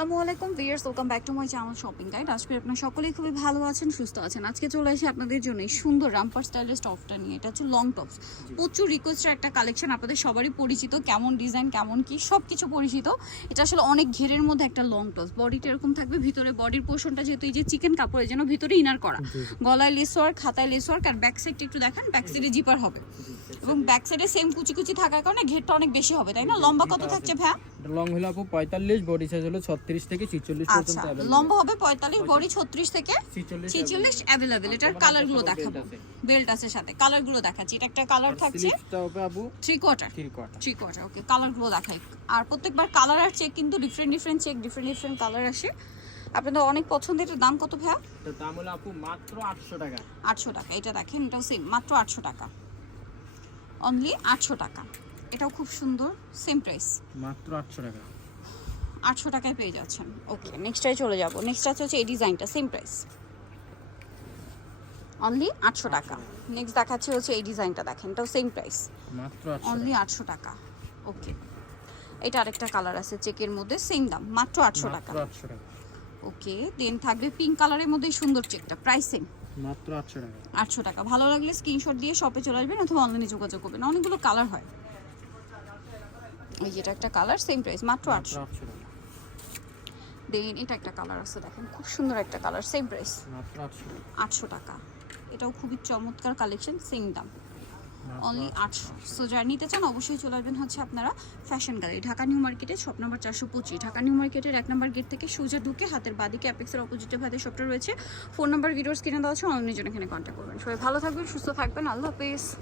আসসালামু আলাইকুম viewers welcome back to my channel shopping guide. আজকে আপনারা সকলেই খুবই ভালো আছেন সুস্থ আছেন। আজকে চলে এসে আপনাদের জন্য সুন্দর রামপার স্টাইলের টপটা নিয়ে। এটা হচ্ছে লং টপস প্রচুর রিকোয়েস্টের একটা কালেকশন আপনাদের সবারই পরিচিত কেমন ডিজাইন কেমন কি সব কিছু পরিচিত। এটা আসলে অনেক ঘেরের মধ্যে একটা লং টপস বডিটা এরকম থাকবে ভিতরে বডির পোর্শনটা যেহেতু এই যে চিকেন কাপড়ের যেন ভিতরে ইনার করা। গলায় লেস ওয়ার্ক খাতায় লেস ওয়ার্ক আর ব্যাক সাইডটা একটু দেখেন ব্যাক সাইডে জিপার হবে। এবং ব্যাক সাইডে সেম কুচি কুচি থাকার কারণে ঘেরটা অনেক বেশি হবে তাই না? লম্বা কত থাকছে ভ্যা লং হলো আপু পঁয়তাল্লিশ বডি সাইজ হলো ছত্রিশ। থেকে ছিচল্লিশ আচ্ছা পর্যন্ত available। লম্বা হবে পঁয়তাল্লিশ বডি ছত্রিশ থেকে ছিচল্লিশ ছিচল্লিশ অ্যাভেলেবেল এটার কালারগুলো দেখাবো। বেল্ট আছে। সাথে। কালারগুলো দেখাচ্ছি। এটা একটা কালার থাকছে স্লিভসটা হবে আপু three quarter three quarter three quarter okay কালারগুলো দেখাই। আর প্রত্যেকবার কালার আর চেক কিন্তু different different check different different colour আসে। আপনাদের অনেক পছন্দের এটার দাম কত ভাইয়া? এটার দাম হলো আপু মাত্র আটশো টাকা। আটশো টাকা। এটা দেখেন এটাও সেম মাত্র আটশো টাকা। অনলি আটশো টাকা। এটাও খুব সুন্দর সেম প্রাইস মাত্র আটশো টাকা। আটশো টাকায় পেয়ে যাচ্ছেন। ওকে নেক্সটটায় চলে যাব। নেক্সট আছে হচ্ছে এই ডিজাইনটা সেম প্রাইস অনলি আটশো টাকা। নেক্সট দেখাচ্ছে হচ্ছে এই ডিজাইনটা দেখেন এটাও সেম প্রাইস অনলি আটশো টাকা। ওকে এটা আরেকটা কালার আছে চেকের মধ্যে সেম দাম মাত্র আটশো টাকা। ওকে দেন থাকবে পিঙ্ক কালারের মধ্যে সুন্দর চেকটা প্রাইস সেম মাত্র আটশো টাকা। আটশো টাকা। ভালো লাগলে স্ক্রিনশট দিয়ে শপে চলে আসবেন অথবা অনলাইনে যোগাযোগ করবেন। অনেকগুলো কালার হয়। ওই যেটা একটা কালার সেম প্রাইস মাত্র আটশো টাকা। দেন এটা একটা কালার আছে দেখেন খুব সুন্দর একটা কালার সেম প্রাইস আটশো টাকা। এটাও খুবই চমৎকার কালেকশন সেম দাম। অনলি আটশো সো যারা নিতে চান অবশ্যই চলে আসবেন হচ্ছে আপনারা ফ্যাশন গ্যালারি ঢাকা নিউ মার্কেটে শপ নাম্বার চারশো পঁচিশ। ঢাকা নিউ মার্কেটের এক নম্বর গেট থেকে সোজা ঢুকে হাতের বাদিকে অ্যাপেক্সের অপোজিটে ভাতে শপটা রয়েছে। ফোন নাম্বার ভিডিওস কিনে দেওয়া আছে অনলাইনের জন্য এখানে কন্ট্যাক্ট করবেন। সবাই ভালো থাকবেন সুস্থ থাকবেন। আল্লাহ হাফেজ।